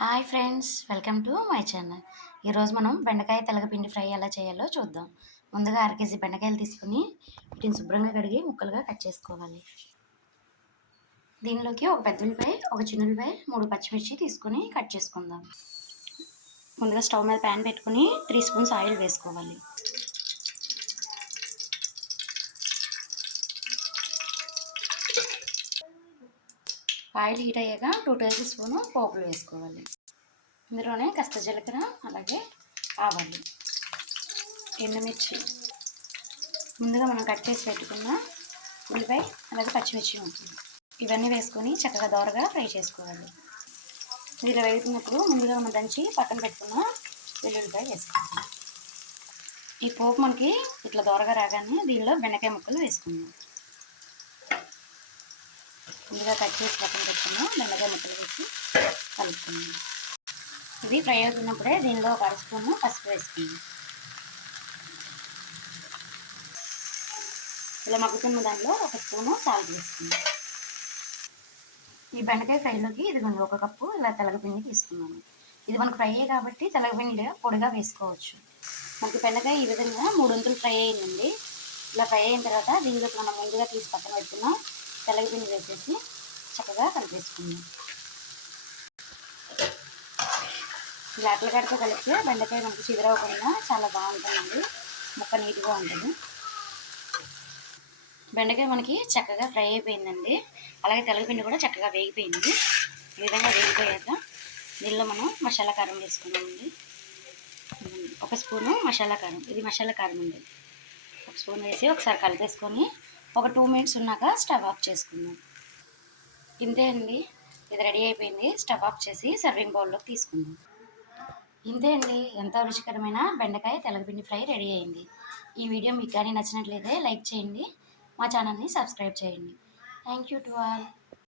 Hi friends, welcome to my channel. ఈరోజు మనం బెండకాయ తెలగపిండి ఫ్రై ఎలా చేయాలో చూద్దాం. ముందుగా 1/2 కేజీ బెండకాయలు తీసుకుని వీటిని శుభ్రంగా కడిగి ముక్కలుగా కట్ చేసుకోవాలి. దీనిలోకి ఒక పెద్ద ఉల్లిపాయ, ఒక చిన్న ఉల్లిపాయ, 3 పచ్చిమిర్చి తీసుకుని కట్ చేసుకుందాం. ముందుగా స్టవ్ మీద ప్యాన్ పెట్టుకుని 3 స్పూన్స్ ఆయిల్ వేసుకోవాలి. ఆయిల్ హీట్ అయ్యాక 2 టేబుల్ స్పూన్ పోపులు వేసుకోవాలి. ఇందులోనే కాస్త జీలకర్ర, అలాగే ఆవాలు, ఎండుమిర్చి, ముందుగా మనం కట్ చేసి పెట్టుకున్న ఉల్లిపాయ, అలాగే పచ్చిమిర్చి ఉంటుంది. ఇవన్నీ వేసుకొని చక్కగా దోరగా ఫ్రై చేసుకోవాలి. ఇలా వేగుతున్నప్పుడు ముందుగా మనం దంచి పక్కన పెట్టుకున్న వెల్లుల్లిపాయ వేసుకోవాలి. ఈ పోపు మనకి ఇట్లా దోరగా రాగానే దీనిలో బెండకాయ ముక్కలు వేసుకుందాం. ముందుగా కట్ చేసి పక్కన పెట్టుకున్న బెండకాయ ముక్కలు వేసి కలుపుకుందాం. ఇది ఫ్రై అవుతున్నప్పుడే దీనిలో ఒక 1 స్పూను పసుపు వేసుకుందాం. ఇలా మగ్గుతున్న దానిలో 1 స్పూను సాల్ట్ వేసుకుందాం. ఈ బెండకాయ ఫ్రైలోకి ఇదిగోండి 1 కప్పు ఇలా తెలగపిండి తీసుకున్నాను. ఇది మనకు ఫ్రై కాబట్టి తెలగపిండి పొడిగా వేసుకోవచ్చు. మనకి బెండకాయ ఈ విధంగా 3 వంతులు ఫ్రై అయిందండి. ఇలా ఫ్రై అయిన తర్వాత దీనిలోకి మనం ముందుగా తీసి పక్కన పెట్టుకున్న తెలగపిండి వేసేసి చక్కగా కలిపేసుకుందాం. ఇలా అట్లగడ్డతో కలిపితే బెండకాయ మనకి చిగురవకుండా చాలా బాగుంటుందండి. ముక్క నీట్గా ఉంటుంది. బెండకాయ మనకి చక్కగా ఫ్రై అయిపోయిందండి. అలాగే తెలగపిండి కూడా చక్కగా వేగిపోయింది. ఈ విధంగా వేగిపోయాక దీనిలో మనం మసాలా కారం వేసుకున్నామండి. 1 స్పూను మసాలా కారం, ఇది మసాలా కారం అండి. 1 స్పూన్ వేసి ఒకసారి కలిపేసుకొని ఒక 2 మినిట్స్ ఉన్నాక స్టవ్ ఆఫ్ చేసుకుందాం. ఇంతే అండి, ఇది రెడీ అయిపోయింది. స్టవ్ ఆఫ్ చేసి సర్వింగ్ బౌల్లోకి తీసుకుందాం. ఇంతే అండి, ఎంతో రుచికరమైన బెండకాయ తెలగపిండి ఫ్రై రెడీ అయింది. ఈ వీడియో మీకు కానీ నచ్చినట్లయితే లైక్ చేయండి, మా ఛానల్ని సబ్స్క్రైబ్ చేయండి. Thank you to all.